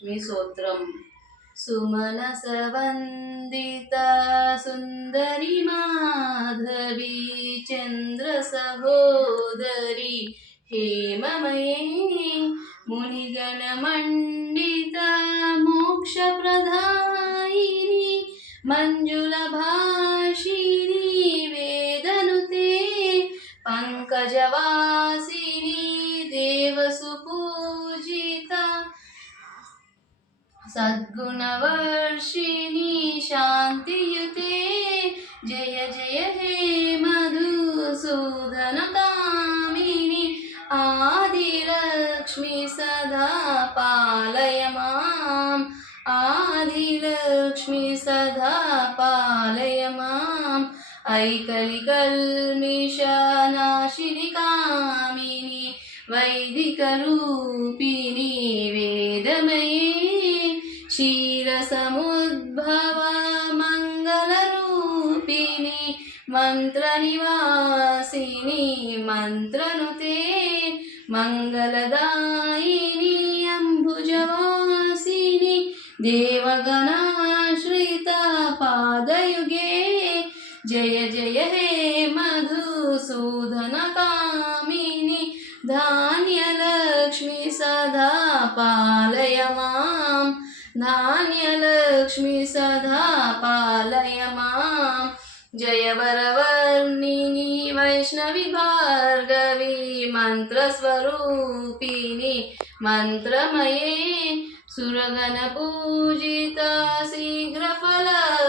మీ సుమనస వందిత సుందరి మాధవి చంద్ర సహోదరి హేమమయే మునిగణ మండిత మోక్ష ప్రధాయిని మంజుల భా సద్గుణవర్షిణి శాంతియుతే జయ జయ హే మధుసూదన కామిని ఆదిలక్ష్మి సదా పాలయ మాం ఆదిలక్ష్మి సదా పాలయ మాం ఐకలికల్మిషనాశిని కామిని मन्त्रनिवासिनि मन्त्रनुते मङ्गलदायिनि अम्बुजवासिनि देवगणाश्रितापादयुगे जय जय हे मधुसूदनकामिनि धान्यलक्ष्मि सदा पालय मां धान्यलक्ष्मि सदा पालय माम्। जय वरवर्णिनी वैष्णवी भार्गवी मन्त्रस्वरूपिणी मन्त्रमये सुरगणपूजिता शीघ्रफलप्रदा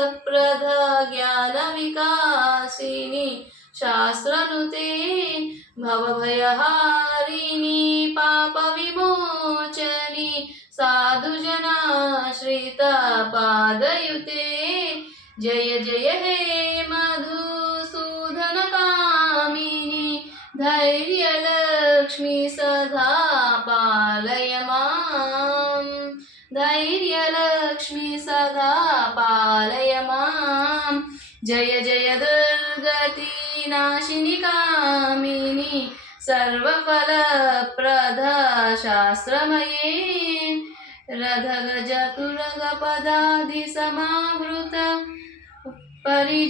ज्ञानविकासिनि शास्त्रनुते भवभयहारिणि पापविमोचनि साधुजनाश्रिता पादयुते जय जय हे मधुसूदन कामिनि धैर्यलक्ष्मी सदा पालय माँ धैर्यलक्ष्मी सदा पालय माँ जय जय दुर्गतिनाशिनि कामिनि सर्वफलप्रदशास्त्रमये रधगजतुरगपदादिसमावृत జయ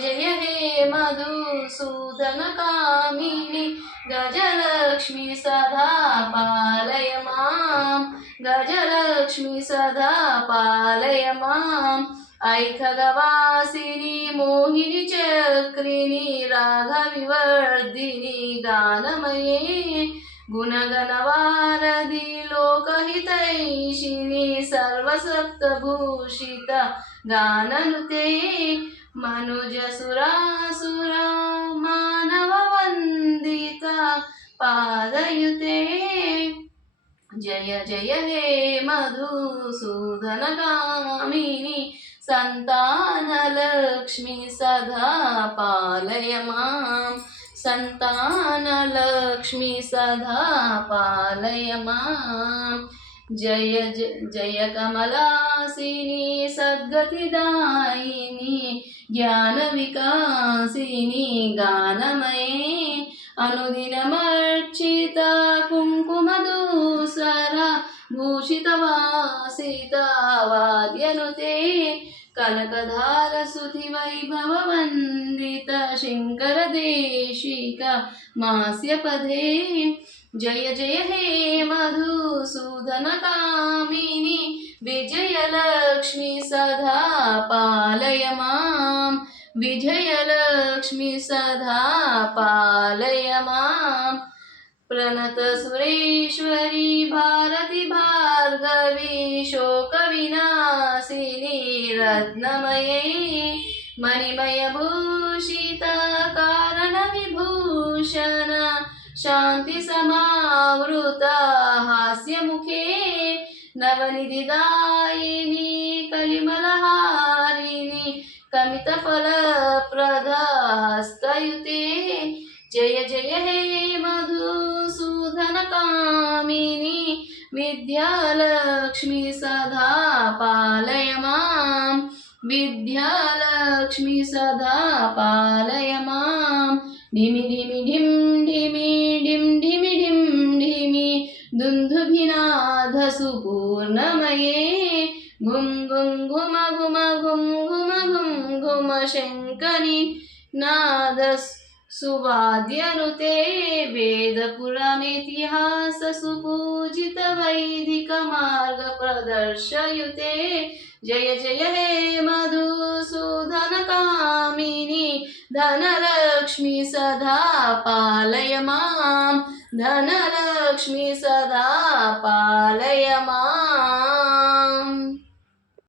జయ దుర్గతి నాశిని కామిని సర్వఫలప్రద శాస్త్రమయే రథగజతురగపదాది సమావృత పరిజనమండిత లోకనుతే హరి హరి బ్రహ్మ సుపూజిత సేవిత ఐఖగవాసిని మోహిని చక్రిని రాఘవివర్ధిని గానమయే గుణగణవారధి లోకహితైషిని సర్వసప్తభూషిత గాననుతే మనుజసురాసుర మానవ వందిత పాదయుతే. జయ జయ హే మధుసూదన కామిని సంతానలక్ష్మి సదా పాలయ మాం. సంతానలక్ష్మి సదా పాలయ మాం. జయ జయ కమలాసిని సద్గతిదాయిని జ్ఞాన వికాసిని గానమయే. అనుదినమర్చిత కుంకుమదూసరా भूषितवासितावाद्यनुते कनकधारसुधिवैभववन्दितशङ्करदेशिका मास्यपदे। जय जय हे मधुसूदन मधुसूदनकामिनि, विजयलक्ष्मि सदा पालय माँ विजयलक्ष्मि सदा पालय माम्। प्रणत सुरेश्वरी भारती भार्गवी शोकविनाशिनी रत्नमयी मणिमयभूषिता कारणविभूषण शान्तिसमावृता हास्यमुखे नवनिधिदायिनी कलिमलहारिणी कमितफलप्रदा हस्तयुते జయ జయ హే మధుసూదన కామిని విద్యాలక్ష్మి సదా పాలయ మాం విద్యాలక్ష్మి సదా పాలయ మాం ఢిమి ఢిమి ఢిం ఢిమి ఢిం ఢిమి ఢిం ఢిమి దుందుభినాథ సుపూర్ణమయే గుం గుం గుమ గుమ గుం గుమ గుం గుమ శంకని నాదస్ सुवाद्यनुते वेदपुराणेतिहास सुपूजित वैदिक मार्ग प्रदर्शयुते। जय जय, हे मधुसूदन कामिनी, धनलक्ष्मी सदा पालय माँ धनलक्ष्मी सदा पालय माम्।